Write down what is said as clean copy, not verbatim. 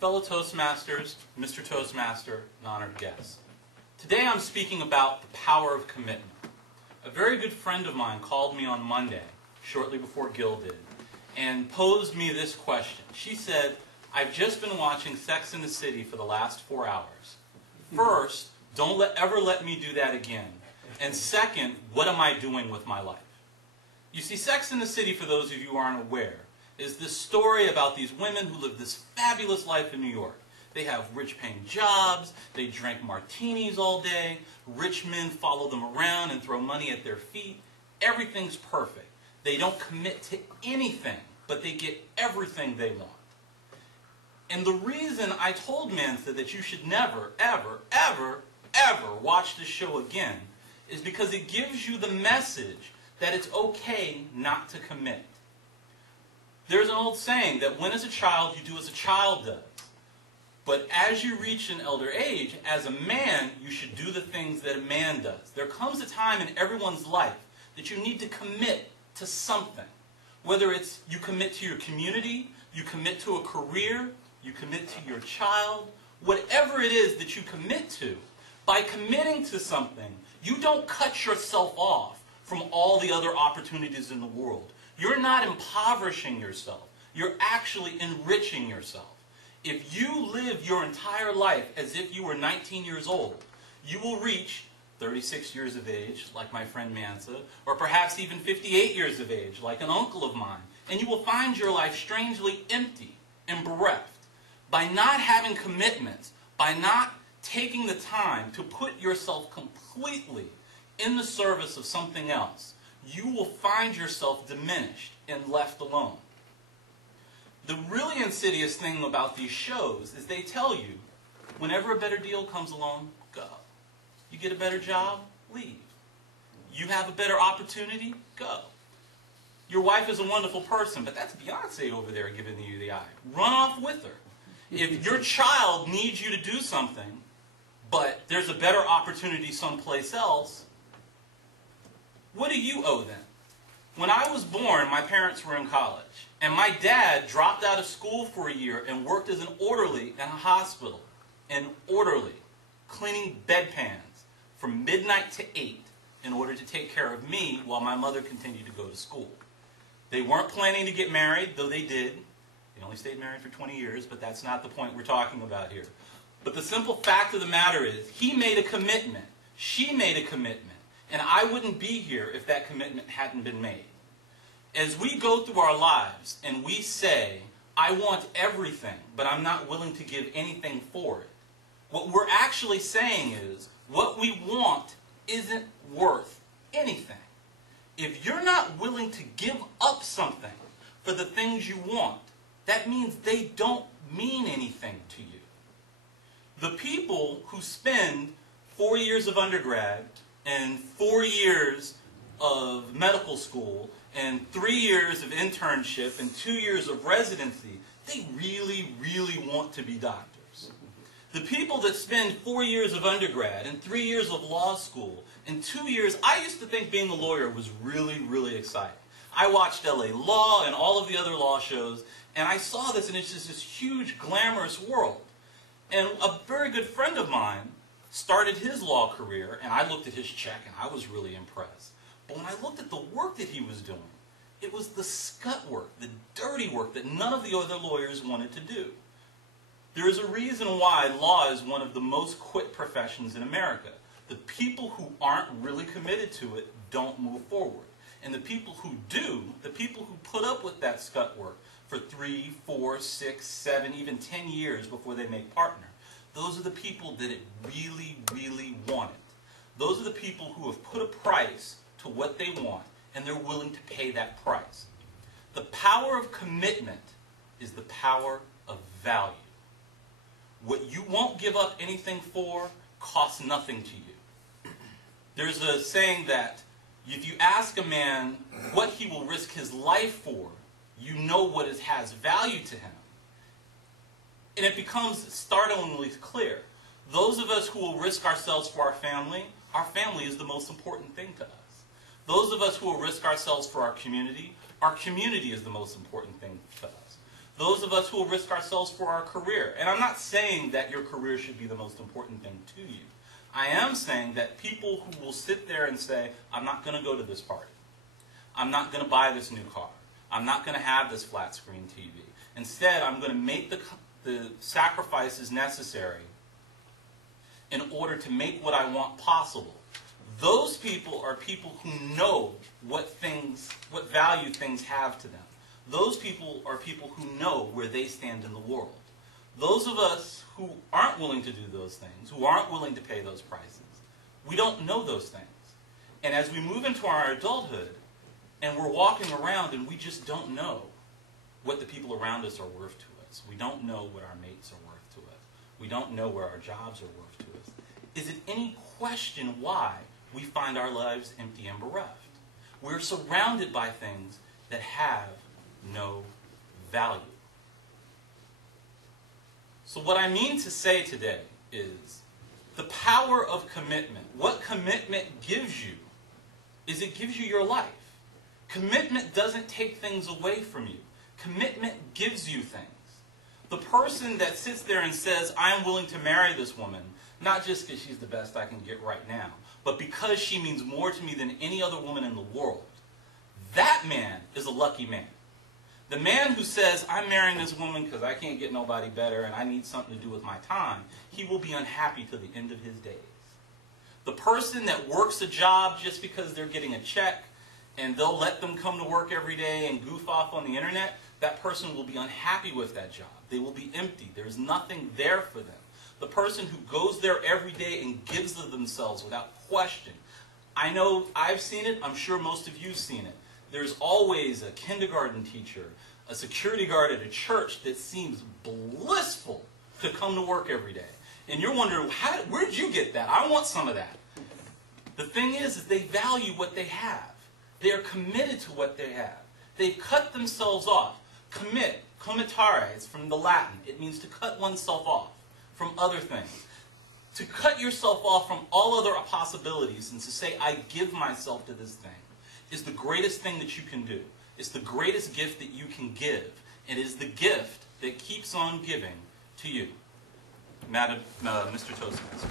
Fellow Toastmasters, Mr. Toastmaster, and honored guests. Today I'm speaking about the power of commitment. A very good friend of mine called me on Monday, shortly before Gil did, and posed me this question. She said, I've just been watching Sex and the City for the last 4 hours. First, don't ever let me do that again. And second, what am I doing with my life? You see, Sex and the City, for those of you who aren't aware, is this story about these women who live this fabulous life in New York. They have rich-paying jobs, they drink martinis all day, rich men follow them around and throw money at their feet. Everything's perfect. They don't commit to anything, but they get everything they want. And the reason I told Mansa that you should never, ever, ever, ever watch this show again is because it gives you the message that it's okay not to commit. There's an old saying that when as a child, you do as a child does. But as you reach an elder age, as a man, you should do the things that a man does. There comes a time in everyone's life that you need to commit to something. Whether it's you commit to your community, you commit to a career, you commit to your child, whatever it is that you commit to, by committing to something, you don't cut yourself off from all the other opportunities in the world. You're not impoverishing yourself. You're actually enriching yourself. If you live your entire life as if you were 19 years old, you will reach 36 years of age, like my friend Mansa, or perhaps even 58 years of age, like an uncle of mine, and you will find your life strangely empty and bereft. By not having commitments, by not taking the time to put yourself completely in the service of something else, you will find yourself diminished and left alone. The really insidious thing about these shows is they tell you, whenever a better deal comes along, go. You get a better job, leave. You have a better opportunity, go. Your wife is a wonderful person, but that's Beyonce over there giving you the eye. Run off with her. If your child needs you to do something, but there's a better opportunity someplace else, what do you owe them? When I was born, my parents were in college, and my dad dropped out of school for a year and worked as an orderly in a hospital. An orderly, cleaning bedpans from midnight to 8 in order to take care of me while my mother continued to go to school. They weren't planning to get married, though they did. They only stayed married for 20 years, but that's not the point we're talking about here. But the simple fact of the matter is, he made a commitment, she made a commitment, and I wouldn't be here if that commitment hadn't been made. As we go through our lives and we say, I want everything, but I'm not willing to give anything for it, what we're actually saying is, what we want isn't worth anything. If you're not willing to give up something for the things you want, that means they don't mean anything to you. The people who spend 4 years of undergrad and 4 years of medical school and 3 years of internship and 2 years of residency, they really, really want to be doctors. The people that spend 4 years of undergrad and 3 years of law school and 2 years, I used to think being a lawyer was really, really exciting. I watched LA Law and all of the other law shows, and I saw this, and it's just this huge, glamorous world. And a very good friend of mine started his law career, and I looked at his check, and I was really impressed. But when I looked at the work that he was doing, it was the scut work, the dirty work that none of the other lawyers wanted to do. There is a reason why law is one of the most quit professions in America. The people who aren't really committed to it don't move forward. And the people who do, the people who put up with that scut work for 3, 4, 6, 7, even 10 years before they make partner, those are the people that it really, really wanted. Those are the people who have put a price to what they want, and they're willing to pay that price. The power of commitment is the power of value. What you won't give up anything for costs nothing to you. There's a saying that if you ask a man what he will risk his life for, you know what has value to him. And it becomes startlingly clear. Those of us who will risk ourselves for our family is the most important thing to us. Those of us who will risk ourselves for our community is the most important thing to us. Those of us who will risk ourselves for our career. And I'm not saying that your career should be the most important thing to you. I am saying that people who will sit there and say, I'm not going to go to this party. I'm not going to buy this new car. I'm not going to have this flat screen TV. Instead, I'm going to make the sacrifices necessary in order to make what I want possible. Those people are people who know what value things have to them. Those people are people who know where they stand in the world. Those of us who aren't willing to do those things, who aren't willing to pay those prices, we don't know those things. And as we move into our adulthood, and we're walking around and we just don't know what the people around us are worth to us. We don't know what our mates are worth to us. We don't know where our jobs are worth to us. Is it any question why we find our lives empty and bereft? We're surrounded by things that have no value. So what I mean to say today is the power of commitment. What commitment gives you is it gives you your life. Commitment doesn't take things away from you. Commitment gives you things. The person that sits there and says, I'm willing to marry this woman, not just because she's the best I can get right now, but because she means more to me than any other woman in the world, that man is a lucky man. The man who says, I'm marrying this woman because I can't get nobody better and I need something to do with my time, he will be unhappy till the end of his days. The person that works a job just because they're getting a check and they'll let them come to work every day and goof off on the internet, that person will be unhappy with that job. They will be empty. There's nothing there for them. The person who goes there every day and gives of themselves without question. I know I've seen it. I'm sure most of you've seen it. There's always a kindergarten teacher, a security guard at a church that seems blissful to come to work every day. And you're wondering, where'd you get that? I want some of that. The thing is they value what they have. They are committed to what they have. They've cut themselves off. Commit, committare, it's from the Latin. It means to cut oneself off from other things. To cut yourself off from all other possibilities and to say, I give myself to this thing, is the greatest thing that you can do. It's the greatest gift that you can give. It is the gift that keeps on giving to you. Madam, Mr. Toastmaster.